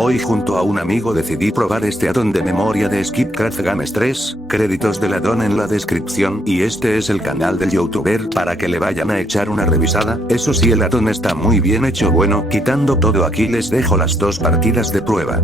Hoy junto a un amigo decidí probar este addon de memoria de Skipcraft Games 3, créditos del addon en la descripción y este es el canal del youtuber para que le vayan a echar una revisada. Eso sí, el addon está muy bien hecho. Bueno, quitando todo, aquí les dejo las 2 partidas de prueba.